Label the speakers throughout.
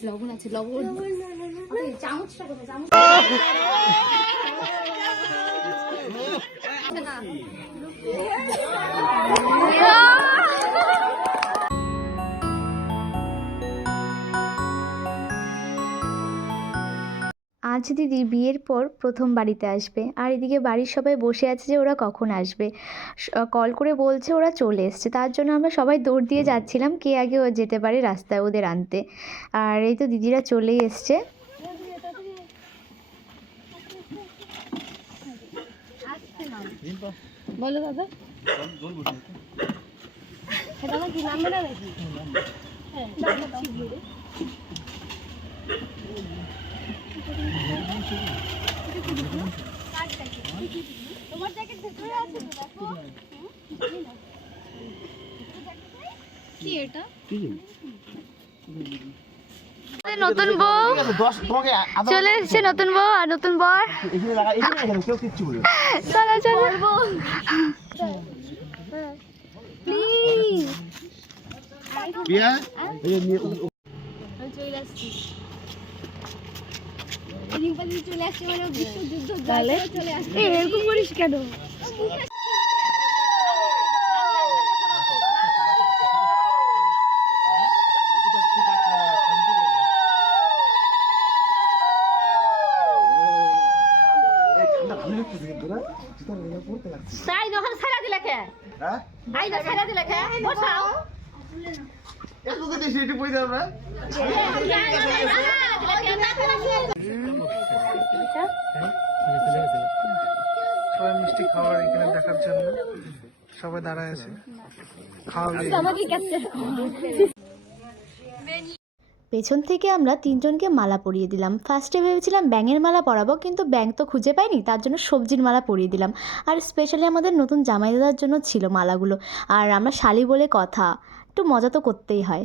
Speaker 1: 지나구나 지나구나 아니 장우 치라고 장우 치라고
Speaker 2: আজ দিদি বিয়ের পর প্রথম বাড়িতে আসবে। আর এদিকে বাড়ির সবাই বসে আছে যে ওরা কখন আসবে। কল করে বলছে ওরা চলে এসছে। তার জন্য আমরা সবাই দৌড় দিয়ে যাচ্ছিলাম কে আগে ও যেতে পারে রাস্তায় ওদের আনতে। আর এই তো দিদিরা চলেই এসছে।
Speaker 1: বলো দাদা। দাদা কি নামবে না নাকি তোমার জ্যাকেট ভেতরে আছে তো দেখো কি এটা
Speaker 2: নতুন বউ। চলে এসছে নতুন বউ আর নতুন বর। চলো চলো।
Speaker 1: চলে আসছি। চলে আসছে মানে বিশ্বযুদ্ধ চলে আসছে এরকম করিস কেন তাই যখন ছেড়ে দিলে কে আই যা ছেড়ে দিলে কে বসাও
Speaker 3: সবাই মিষ্টি খাবার এখানে দেখার জন্য। সবাই দাঁড়ায় আছে। খাওয়াবে
Speaker 2: পেছন থেকে আমরা তিনজনকে মালা পরিয়ে দিলাম। ফার্স্টে ভেবেছিলাম ব্যাঙের মালা পরাবো কিন্তু ব্যাঙ তো খুঁজে পাইনি তার জন্য সবজির মালা পরিয়ে দিলাম। আর স্পেশালি আমাদের নতুন জামাই দাদার জন্য ছিল মালাগুলো। আর আমরা শালি বলে কথা একটু মজা তো করতেই হয়।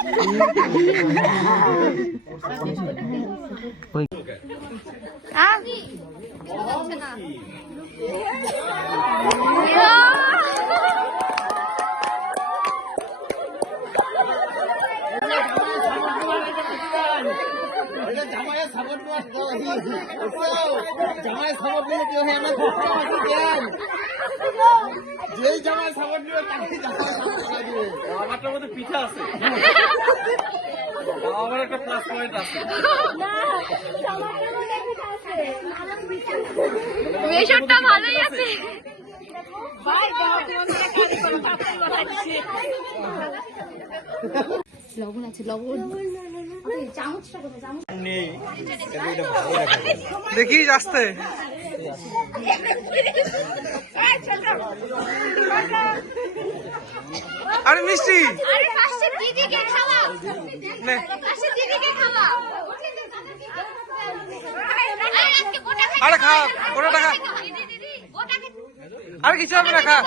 Speaker 2: 啊？
Speaker 3: জামাই সাপোর্ট নিলে কি হয় আমার যেই জামাই সাপোর্ট নিবে তাকে মধ্যে পিঠা আছে। আমার একটা প্লাস পয়েন্ট আছে।
Speaker 1: মেশরটা ভালোই আছে। কোথায় চামচ
Speaker 3: নেই দেখি আসতে আরে মিষ্টি
Speaker 1: আরে
Speaker 3: খা ওটা খা আরে কিছু হবে না খা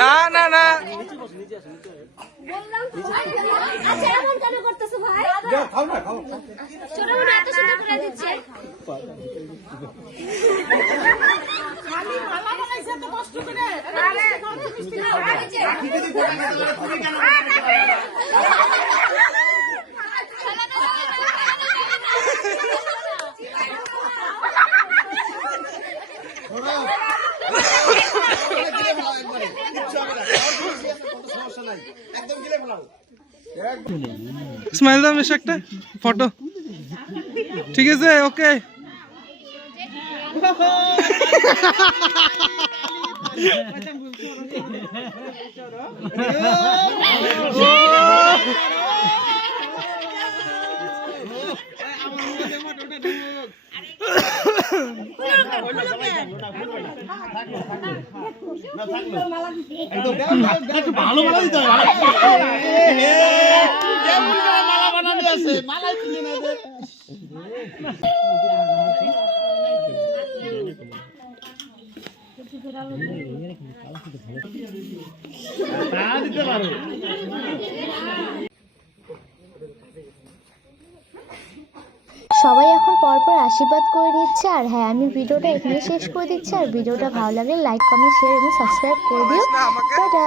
Speaker 3: না না না খাও না স্মাইল দাও বেশ একটা ফটো। ঠিক আছে ওকে। ভালো মালা দিতে দিতে পারো
Speaker 2: সবাই এখন পরপর আশীর্বাদ করে নিচ্ছে। আর হ্যাঁ আমি ভিডিওটা এখানে শেষ করে দিচ্ছি। আর ভিডিওটা ভালো লাগলে লাইক কমেন্ট শেয়ার এবং সাবস্ক্রাইব করে দিও। টাটা!